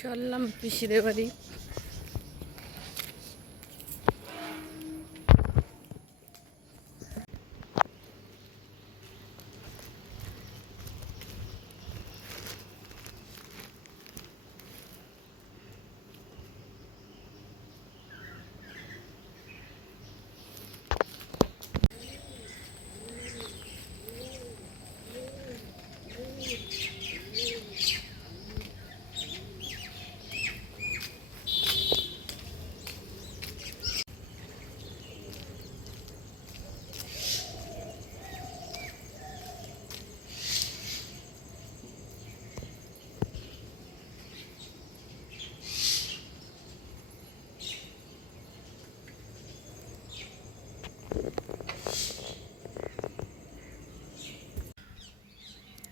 চললাম পিসিদের বাড়ি।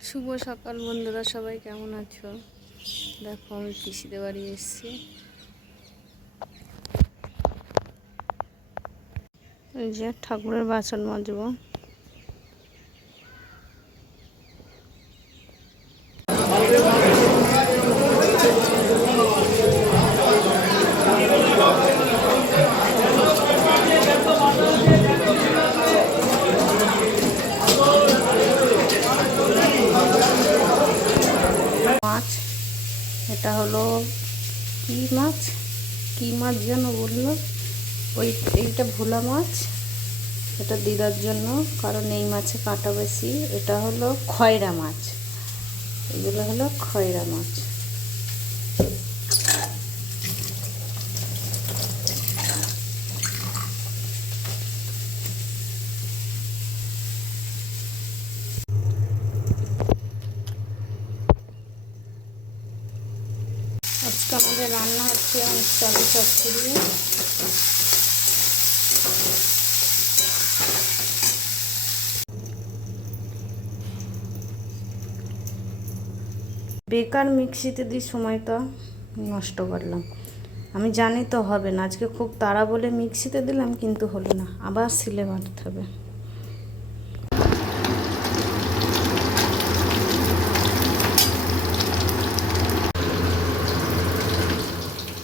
শুভ সকাল বন্ধুরা, সবাই কেমন আছো? দেখো আমি পিসিদের বাড়ি এসেছি। এই যে ঠাকুরের বাসন মাজবো। মাছ, এটা হলো কি মাছ যেন বললো, এইটা ভোলা মাছ। এটা দিদার জন্য, কারণ এই মাছে কাঁটা বেশি। এটা হলো খয়রা মাছ, এগুলো হলো খয়রা মাছ। আজকে আমাদের রান্না হচ্ছে চালু চচ্চড়ি। বেকার মিক্সিতে দিয়ে সময়টা নষ্ট করলাম। আমি জানি তো হবে না, আজকে খুব তাড়া বলে মিক্সিতে দিলাম, কিন্তু হলো না, আবার সিলে বাটতে হবে।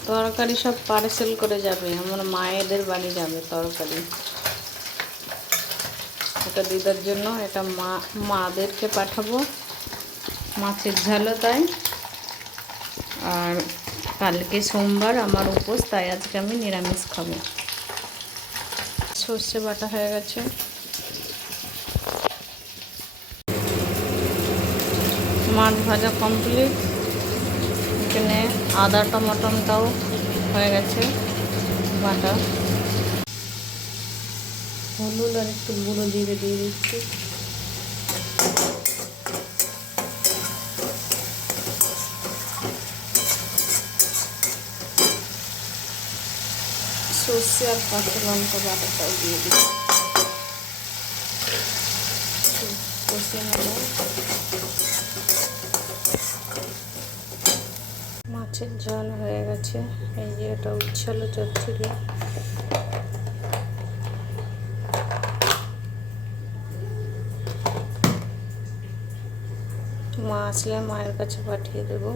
তরকারি সব পার্সেল করে যাবে, আমার মায়েদের বাড়ি যাবে তরকারি। এটা দিদার জন্য, এটা মাদেরকে পাঠাবো। মাছের ঝালও তাই। আর কালকে সোমবার আমার উপোস, তাই আজকে আমি নিরামিষ খাবো। সর্ষে বাটা হয়ে গেছে। মাছ ভাজা কমপ্লিট। এখানে আদা টমাটমটাও হয়ে গেছে বাটা। হলুদ আর একটু গুঁড়ো জিরে দিয়ে দিচ্ছি। সর্ষে আর কাঁচা লঙ্কা বাটাটাও দিয়ে দিচ্ছি। কষে নেব। মাছের ঝাল হয়ে গেছে। এই যে এটা উচ্ছালো চচ্চড়ি। মা আসলে মায়ের কাছে পাঠিয়ে দেবো।